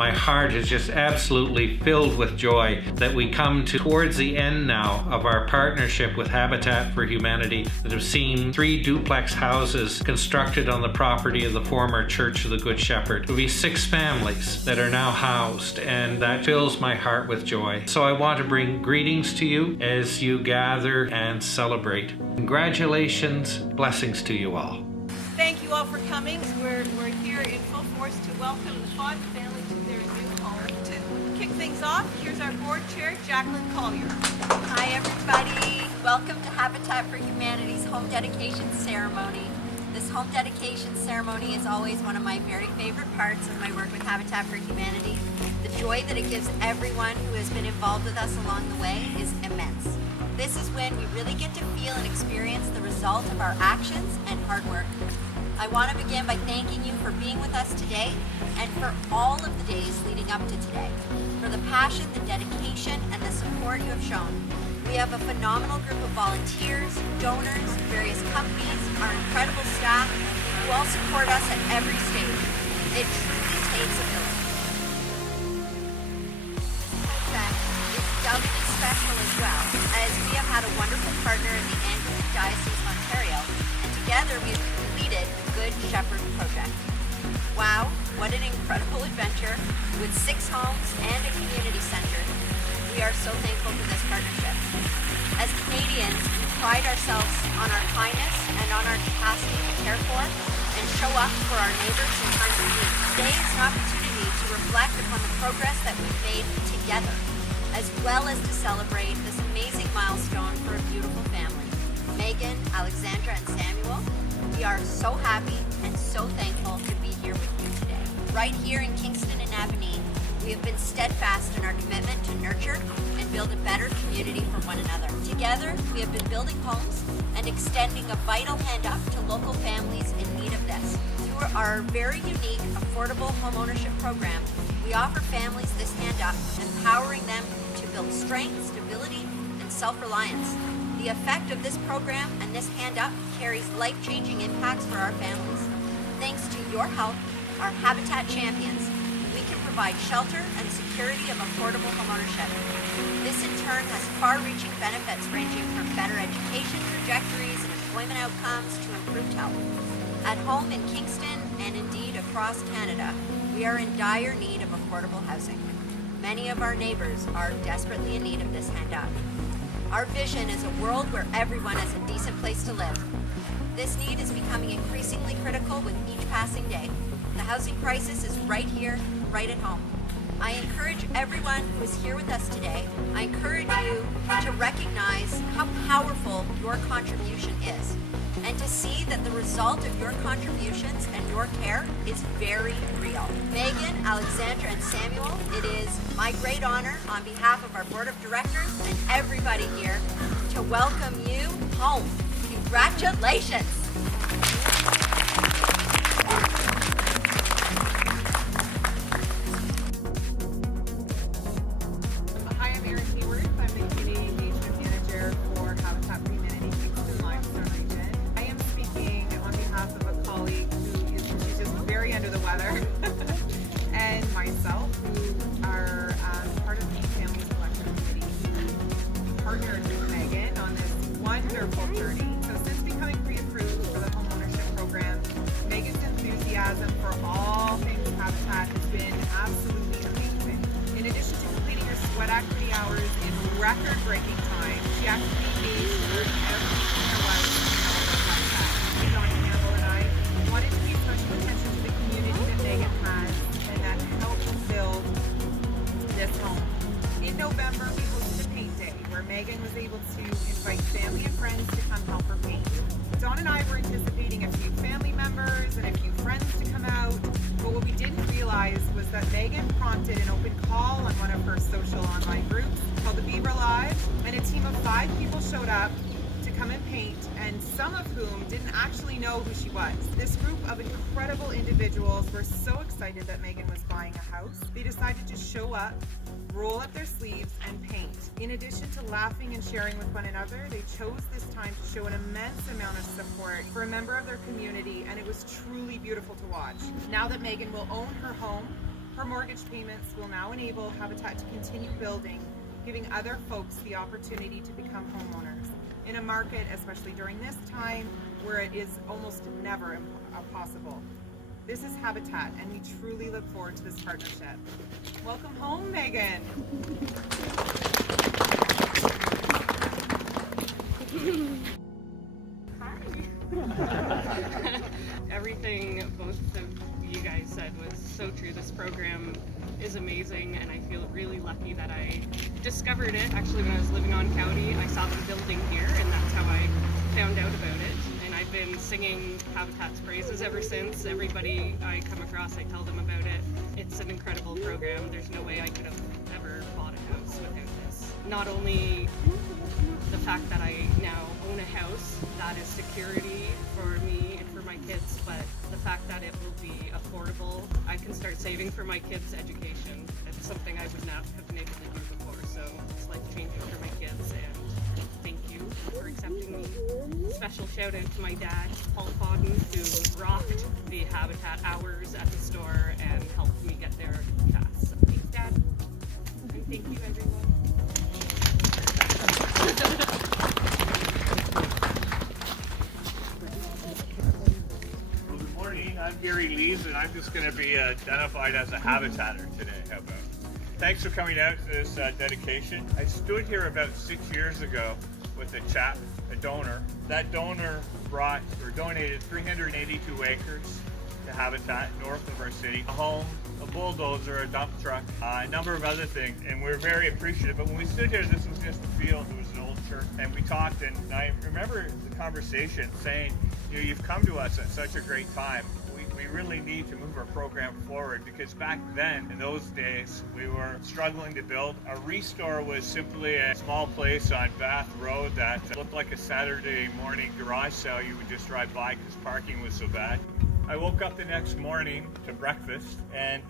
My heart is just absolutely filled with joy that we come towards the end now of our partnership with Habitat for Humanity that have seen 3 duplex houses constructed on the property of the former Church of the Good Shepherd. There will be 6 families that are now housed, and that fills my heart with joy. So I want to bring greetings to you as you gather and celebrate. Congratulations, blessings to you all. Thank you all for coming. We're here in full force to welcome the Fodden family to their new home. To kick things off, here's our board chair, Jacqueline Collier. Hi everybody. Welcome to Habitat for Humanity's home dedication ceremony. This home dedication ceremony is always one of my very favorite parts of my work with Habitat for Humanity. The joy that it gives everyone who has been involved with us along the way is immense. This is when we really get to feel and experience the result of our actions and hard work. I want to begin by thanking you for being with us today and for all of the days leading up to today, for the passion, the dedication, and the support you have shown. We have a phenomenal group of volunteers, donors, various companies, our incredible staff who all support us at every stage. It truly takes a village. This project is doubly special as well, as we have had a wonderful partner in the Anglican Diocese of Ontario, and together we have completed the Good Shepherd project. Wow, what an incredible adventure with 6 homes and a community center. We are so thankful for this partnership. As Canadians, we pride ourselves on our kindness and on our capacity to care for and show up for our neighbors in times of need. Today is an opportunity to reflect upon the progress that we've made together, as well as to celebrate this amazing milestone for a beautiful family. Megan, Alexandra, and Samuel, we are so happy and so thankful to be here with you today. Right here in Kingston and Avonine, we have been steadfast in our commitment to nurture and build a better community for one another. Together, we have been building homes and extending a vital hand up to local families in need of this. Through our very unique, affordable homeownership program, we offer families this hand up, empowering them to build strength, stability, and self-reliance. The effect of this program and this hand up carries life-changing impacts for our families. Thanks to your help, our Habitat champions, we can provide shelter and security of affordable homeownership. This in turn has far-reaching benefits ranging from better education trajectories and employment outcomes to improved health. At home in Kingston and indeed across Canada, we are in dire need of affordable housing. Many of our neighbors are desperately in need of this hand up. Our vision is a world where everyone has a decent place to live. This need is becoming increasingly critical with each passing day. The housing crisis is right here, right at home. I encourage everyone who is here with us today, I encourage you to recognize how powerful your contribution is and to see that the result of your contributions and your care is very real. Megan, Alexandra, and Samuel, it is my great honor on behalf of our board of directors and everybody here to welcome you home. Congratulations! and myself, who are part of the Family Selection Committee. We partnered with Megan on this wonderful journey. So since becoming pre-approved for the homeownership program, Megan's enthusiasm for all things Habitat has been absolutely amazing. In addition to completing her sweat equity hours in record-breaking time, she actually engaged in everything there was to know about Habitat. John Campbell and I wanted to pay special attention to the community that Megan has and that helped build this home. In November, we hosted a paint day where Megan was able to invite family and friends to come help her paint. Dawn and I were anticipating a few family members and a few friends to come out, but what we didn't realize was that Megan prompted an open call on one of her social online groups called the Beaver Lodge, and a team of 5 people showed up to come and paint, and some of whom didn't actually know who she was. This group of incredible individuals were so excited that Megan was buying a house, they decided to show up, roll up their sleeves, and paint. In addition to laughing and sharing with one another, they chose this time to show an immense amount of support for a member of their community, and it was truly beautiful to watch. Now that Megan will own her home, Her mortgage payments will now enable Habitat to continue building, giving other folks the opportunity to become homeowners in a market, especially during this time, where it is almost never possible. This is Habitat, and we truly look forward to this partnership. Welcome home, Megan. Everything both of you guys said was so true. This program is amazing, and I feel really lucky that I discovered it. Actually, when I was living on County, I saw them building here, and that's how I found out about it. And I've been singing Habitat's praises ever since. Everybody I come across, I tell them about it. It's an incredible program. There's no way I could have ever bought a house without this. Not only the fact that I now own a house, that is security for me and for my kids, but the fact that it will be affordable. I can start saving for my kids' education. It's something I would not have been able to do before, so it's life-changing for my kids, and thank you for accepting me. Special shout out to my dad, Paul Fodden, who rocked the Habitat hours at the store and helped me get there fast. So thanks, Dad, and thank you, everyone. Well, good morning. I'm Gary Lees, and I'm just going to be identified as a Habitatter today. How about? Thanks for coming out to this dedication. I stood here about 6 years ago with a chap, a donor. That donor brought or donated 382 acres to Habitat north of our city, a home, a bulldozer, a dump truck, a number of other things, and we're very appreciative. But when we stood here, this was just a field. It was an old church, and we talked, and I remember the conversation saying, you know, you've come to us at such a great time. We really need to move our program forward, because back then, in those days, we were struggling to build. Our Restore was simply a small place on Bath Road that looked like a Saturday morning garage sale you would just drive by because parking was so bad. I woke up the next morning to breakfast, and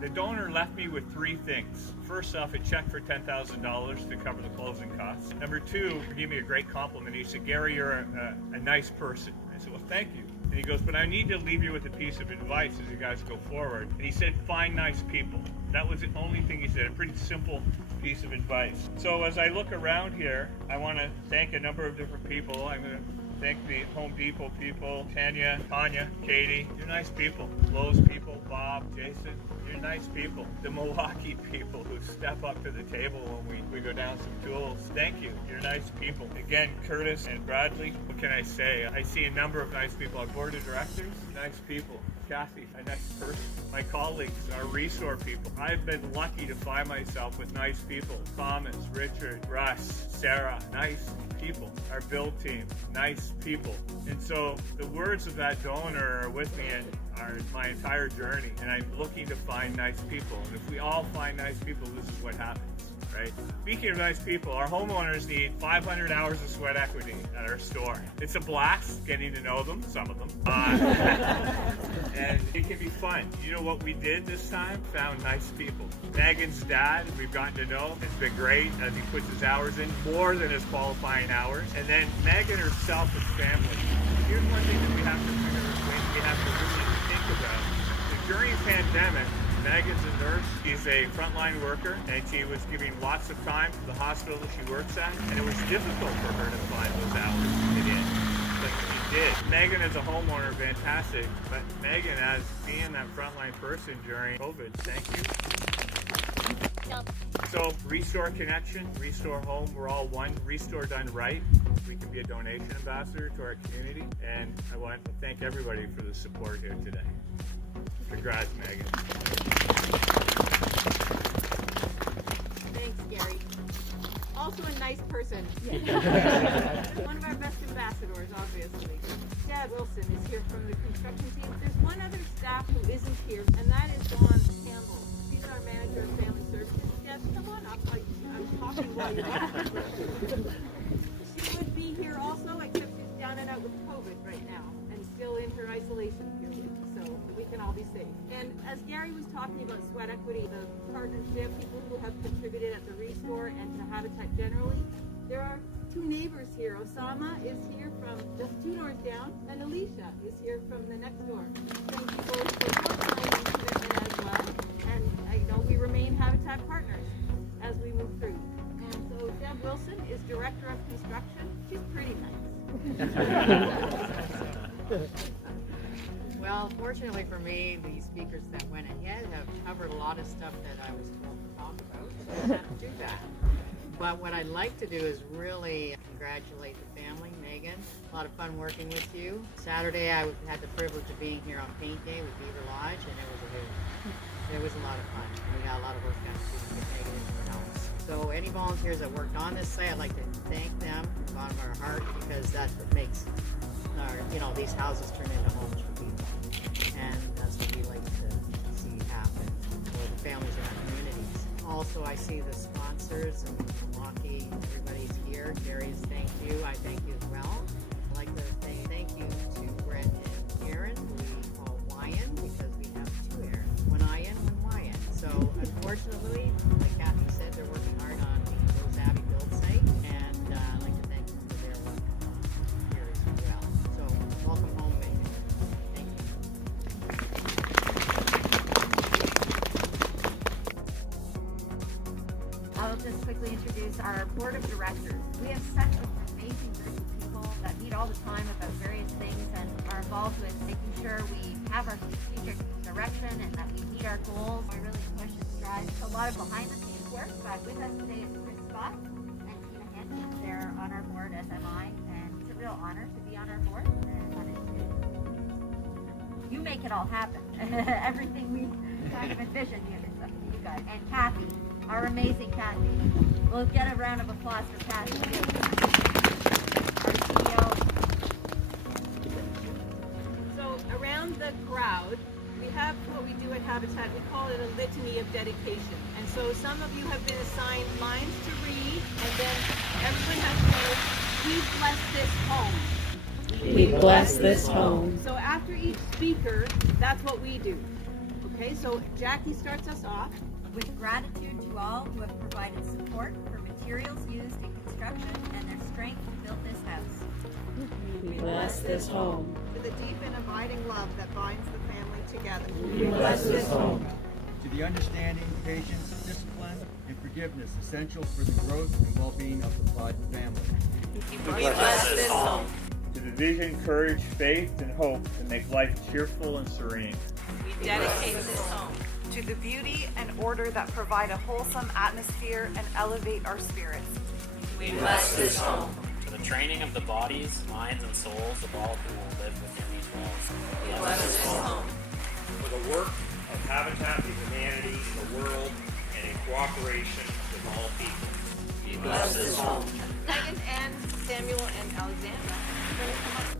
the donor left me with three things. First off, a check for $10,000 to cover the closing costs. Number two, he gave me a great compliment. He said, "Gary, you're a nice person." I said, "Well, thank you." And he goes, "But I need to leave you with a piece of advice as you guys go forward." And he said, "Find nice people." That was the only thing he said, a pretty simple piece of advice. So as I look around here, I want to thank a number of different people. I'm going to thank the Home Depot people, Tanya, Katie. You're nice people. Lowe's people, Bob, Jason. You're nice people. The Milwaukee people who step up to the table when we go down some tools. Thank you. You're nice people. Again, Curtis and Bradley, what can I say? I see a number of nice people. Our board of directors, nice people. Kathy, a nice person. My colleagues, our Restore people. I've been lucky to find myself with nice people. Thomas, Richard, Russ, Sarah, nice people. Our build team, nice people. And so the words of that donor are with me and are my entire journey. And I'm looking to find nice people. And if we all find nice people, this is what happens. Right? Speaking of nice people, our homeowners need 500 hours of sweat equity at our store. It's a blast getting to know them, some of them, and it can be fun. You know what we did this time? Found nice people. Megan's dad, we've gotten to know. It's been great as he puts his hours in, more than his qualifying hours. And then Megan herself and family. Here's one thing that we have to really think about. During the pandemic, Megan's a nurse. She's a frontline worker, and she was giving lots of time to the hospital that she works at, and it was difficult for her to find those hours to get in, but she did. Megan as a homeowner, fantastic, but Megan as being that frontline person during COVID, thank you. So, Restore Connection, Restore Home, we're all one. Restore done right. We can be a donation ambassador to our community, and I want to thank everybody for the support here today. Congrats, Megan. Thanks, Gary. Also a nice person. One of our best ambassadors, obviously. Dad Wilson is here from the construction team. There's one other staff who isn't here, and that is Dawn Campbell. She's our manager of family services. Dad, come on up. I'm talking while you're up. She would be here also, except she's down and out with COVID right now, and still in her isolation period. So we can all be safe. And as Gary was talking about sweat equity, the partnership, people who have contributed at the Restore and to Habitat generally, there are two neighbors here. Osama is here from just 2 doors down, and Alicia is here from the next door. Thank you both for your time and commitment as well. And director of construction, she's pretty nice. Well, fortunately for me, the speakers that went ahead have covered a lot of stuff that I was told to talk about, so I can't do that. But what I'd like to do is really congratulate the family, Megan. A lot of fun working with you. Saturday, I had the privilege of being here on Paint Day with Beaver Lodge, and it was a lot of fun. We got a lot of work done to get Megan into the house. So any volunteers that worked on this site, I'd like to thank them from the bottom of our heart, because that's what makes these houses turn into homes for people. And that's what we like to see happen for the families in our communities. Also, I see the sponsors and Milwaukee, everybody's here. Darius, thank you. I thank you as well. I'd like to say thank you to Brett and Aaron, who we call Wyan, because we have two Aarons, one Ian, one Wyan. So unfortunately, like Kathy said, they're working hard on the Rose Abbey build site, and I'd like to thank them for their work here as well. So welcome home, Megan. Thank you. I'll just quickly introduce our board of directors. We have such an amazing group of people that meet all the time about various things and are involved with making sure we have our strategic direction and that we meet our goals. We really push and strive. A lot of behind the scenes work, but with us today is Chris Scott and Tina Henson. They're on our board, as am I, and it's a real honor to be on our board. And you make it all happen. Everything we kind of envision, it's up to you guys. And Kathy, our amazing Kathy. We'll get a round of applause for Kathy. Our CEO. So around the crowd, we have what we do at Habitat. We call it a litany of dedication. And so some of you have been assigned lines to read, and then everyone has to know, we bless this home. We bless this home. So after each speaker, that's what we do. Okay, so Jackie starts us off. With gratitude to all who have provided support for materials used in construction and their strength to build this house. We bless this home. For the deep and abiding love that binds the family together. We bless this home. To the understanding, patience, discipline, and forgiveness essential for the growth and well-being of the Fodden family. We bless this home. To the vision, courage, faith, and hope that make life cheerful and serene. We dedicate this home. To the beauty and order that provide a wholesome atmosphere and elevate our spirits. We bless this home. To the training of the bodies, minds, and souls of all who will live within these walls. We bless this home. For the work of Habitat for Humanity in the world and in cooperation with all people. We bless this home. Megan and Samuel and Alexandra are going to come up